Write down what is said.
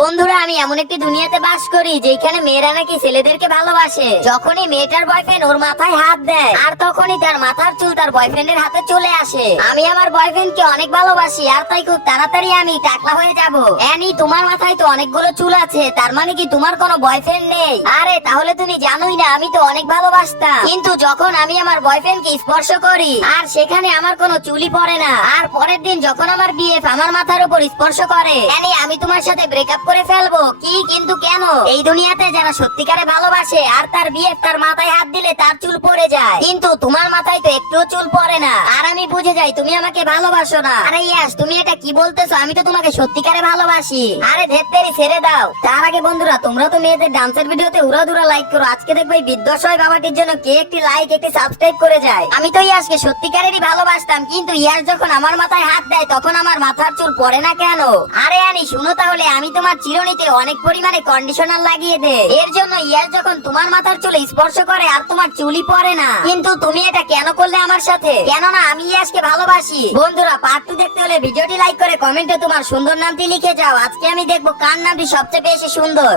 বন্ধুরা, আমি এমন একটি দুনিয়াতে বাস করি যেখানে মেয়েরা নাকি ছেলেদেরকে ভালোবাসে। যখনই মেয়েটার বয়ফ্রেন্ড ওর মাথায় হাত দেয় আর তখনই তার মাথার চুল তার বয়ফ্রেন্ডের হাতে চলে আসে। আমি আমার বয়ফ্রেন্ডকে অনেক ভালোবাসি আর তাই খুব তাড়াতাড়ি আমি টাকলা হয়ে যাব। অ্যানি, তোমার মাথায় তো অনেকগুলো চুল আছে, তার মানে কি তোমার কোনো বয়ফ্রেন্ড নেই? আরে তাহলে তুমি জানোই না, আমি তো অনেক ভালোবাসতাম, কিন্তু যখন আমি আমার বয়ফ্রেন্ডকে স্পর্শ করি আর সেখানে আমার কোনো চুলই পড়ে না, আর পরের দিন যখন আমার বিএফ আমার মাথার উপর স্পর্শ করে, অ্যানি আমি তোমার সাথে ব্রেকআপ করে ফেলবো। কি কিন্তু কেন? এই দুনিয়াতে যারা সত্যিকারে ভালোবাসে আর তার বিএফ তার মাথায় হাত দিলে তার চুল পড়ে যায়, কিন্তু তোমার মাথায় তো একটুও চুল পড়ে না। আর আমি বুঝে যাই তুমি আমাকে ভালোবাসো না। আরে ইয়াস, তুমি এটা কি বলতেছো? আমি তো তোমাকে সত্যিকারে ভালোবাসি। আরে ধেত্তেরি, ছেড়ে দাও। তার আগে বন্ধুরা, তোমরা তো মেয়েদের ডান্সের ভিডিওতে উড়াধুরা লাইক করো। আজকে দেখবো এই বিদ্যাশয় বাবাটির জন্য কে একটি লাইক একটি সাবস্ক্রাইব করে যায়। আমি তো ইয়াসকে সত্যিকারেরই ভালোবাসতাম, কিন্তু ইয়াস যখন আমার মাথায় হাত দেয় তখন আমার মাথার চুল পড়ে না কেন? আরে আনি শুনো, তাহলে আমি তোমার চিরুনিতে অনেক পরিমাণে কন্ডিশনার লাগিয়ে দে, এর জন্য ইয়াস যখন তোমার মাথার চুলে স্পর্শ করে আর তোমার চুলই পড়ে না। কিন্তু তুমি এটা কেন করলে আমার সাথে? কেননা আমি ইয়াসকে ভালোবাসি। বন্ধুরা, পার্ট 2 দেখতে হলে ভিডিওটি লাইক করে কমেন্টে তোমার সুন্দর নামটি লিখে যাও। আজকে আমি দেখবো কার নামটি সবচেয়ে বেশি সুন্দর।